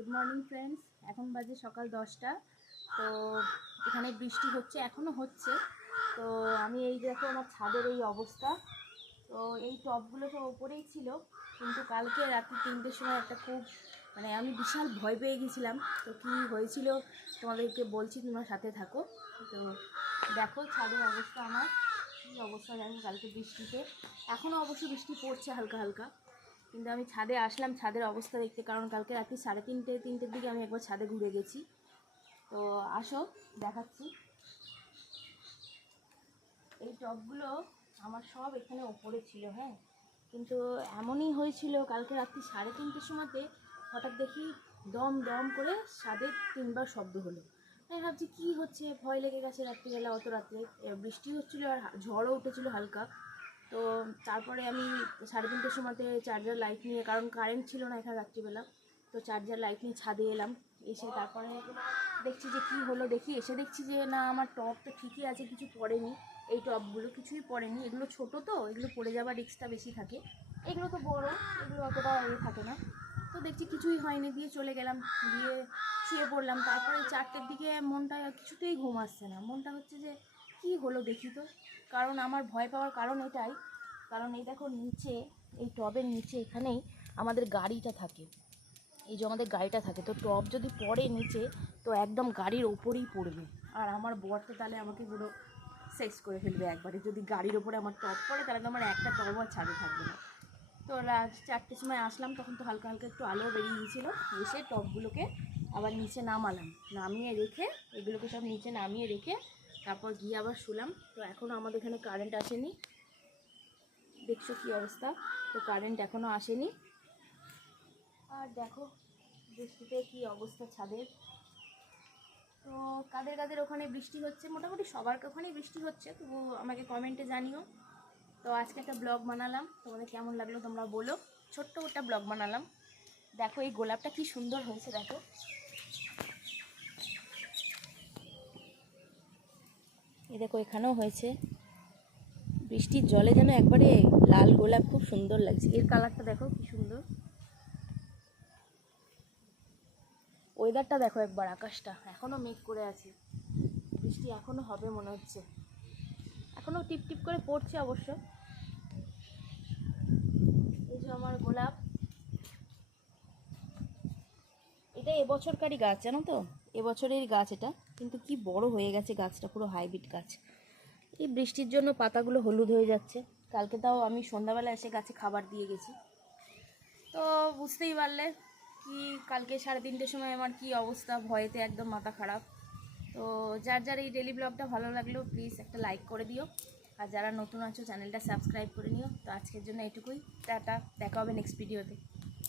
Good morning friends, এখন বাজে সকাল 10টা। তো এখানে বৃষ্টি হচ্ছে, এখনও হচ্ছে। তো আমি এই দেখো আমার ছাদের এই অবস্থা। তো এই টবগুলো তো ওপরেই ছিল, কিন্তু কালকে রাত্রি 3টের সময় একটা খুব আমি বিশাল ভয় পেয়ে গেছিলাম। তো কী হয়েছিল তোমাদেরকে বলছি, তোমরা সাথে থাকো। তো দেখো ছাদের অবস্থা আমার কী অবস্থা দেখো কালকে বৃষ্টিতে। এখনও অবশ্য বৃষ্টি পড়ছে হালকা হালকা, কিন্তু আমি ছাদে আসলাম ছাদের অবস্থা দেখতে, কারণ কালকে রাত্রি 3:30-3টের দিকে আমি একবার ছাদে ঘুরে গেছি। তো আসো দেখাচ্ছি। এই টবগুলো আমার সব এখানে ওপরে ছিল, হ্যাঁ, কিন্তু এমনই হয়েছিল কালকে রাত্রি 3:30টার সময়তে হঠাৎ দেখি দম দম করে ছাদে 3বার শব্দ হলো। আমি ভাবছি কী হচ্ছে, ভয় লেগে গেছে রাত্রিবেলা, অত রাত্রে বৃষ্টি হচ্ছিলো আর ঝড়ও উঠেছিল হালকা। তো তারপরে আমি 3:30টার সময়তে চার্জার লাইট নিয়ে, কারণ কারেন্ট ছিল না এখানে রাত্রিবেলা, তো চার্জার লাইট নিয়ে ছাদে এলাম। এসে তারপরে দেখছি যে কী হলো, এসে দেখছি যে না, আমার টব তো ঠিকই আছে, কিছু পড়েনি। এই টবগুলো কিছুই পড়েনি, এগুলো ছোট, তো এগুলো পড়ে যাওয়ার রিস্কটা বেশি থাকে। এগুলো তো বড়, এগুলো অতটা থাকে না। তো দেখছি কিছুই হয়নি, দিয়ে চলে গেলাম, দিয়ে শুয়ে পড়লাম। তারপরে 4টের দিকে মনটা কিছুতেই ঘুম আসছে না, মনটা হচ্ছে যে কী হলো দেখি তো। কারণ আমার ভয় পাওয়ার কারণ এটাই, কারণ এই দেখো নিচে, এই টবের নিচে এখানেই আমাদের গাড়িটা থাকে। এই যে আমাদের গাড়িটা থাকে, তো টব যদি পড়ে নিচে তো একদম গাড়ির ওপরেই পড়বে। আর আমার বর তো তাহলে আমাকে পুরো সেক্স করে ফেলবে একবারে। যদি গাড়ির ওপরে আমার টব পড়ে তাহলে তো আমার একটা টব আর ছাদে থাকবে না। তো রাত 4টের সময় আসলাম, তখন তো হালকা হালকা একটু আলো বেরিয়ে গিয়েছিল। এসে টবগুলোকে আবার নিচে নামালাম, নামিয়ে রেখে এগুলোকে সব নিচে নামিয়ে রেখে তারপর গিয়ে আবার শুলাম। তো এখনও আমাদের এখানে কারেন্ট আসেনি, দেখছো কী অবস্থা। তো কারেন্ট এখনও আসেনি। আর দেখো বৃষ্টিতে কী অবস্থা ছাদের। তো কাদের কাদের ওখানে বৃষ্টি হচ্ছে, মোটামুটি সবার ওখানেই বৃষ্টি হচ্ছে, তবু আমাকে কমেন্টে জানিও। তো আজকে একটা ব্লগ বানালাম, তোমাদের কেমন লাগলো তোমরা বলো। ছোট্ট একটা ব্লগ বানালাম। দেখো এই গোলাপটা কি সুন্দর হয়েছে, দেখো এই দেখো এখানেও হয়েছে। বৃষ্টির জলে যেন একবারে লাল গোলাপ, খুব সুন্দর লাগছে। এর কালারটা দেখো কি সুন্দর। ওয়েদারটা দেখো একবার, আকাশটা এখনও মেঘ করে আছে, বৃষ্টি এখনও হবে মনে হচ্ছে, এখনও টিপ টিপ করে পড়ছে অবশ্য। এই যে আমার গোলাপ, এটা এবছরকারই গাছ, জানো তো, এবছরের গাছ এটা, কিন্তু কি বড় হয়ে গেছে গাছটা, পুরো হাইব্রিড গাছ। এই বৃষ্টির জন্য পাতাগুলো হলুদ হয়ে যাচ্ছে। কালকে তাও আমি সন্ধ্যাবেলা এসে গাছে খাবার দিয়ে গেছি। তো বুঝতেই পারলে কি কালকে 3:30টার সময় আমার কি অবস্থা, ভয়েতে একদম মাথা খারাপ। তো যার যার এই ডেলি ব্লগটা ভালো লাগলো প্লিজ একটা লাইক করে দিও, আর যারা নতুন আছো চ্যানেলটা সাবস্ক্রাইব করে নিও। তো আজকের জন্য এটুকুই, টাটা, দেখা হবে নেক্সট ভিডিওতে।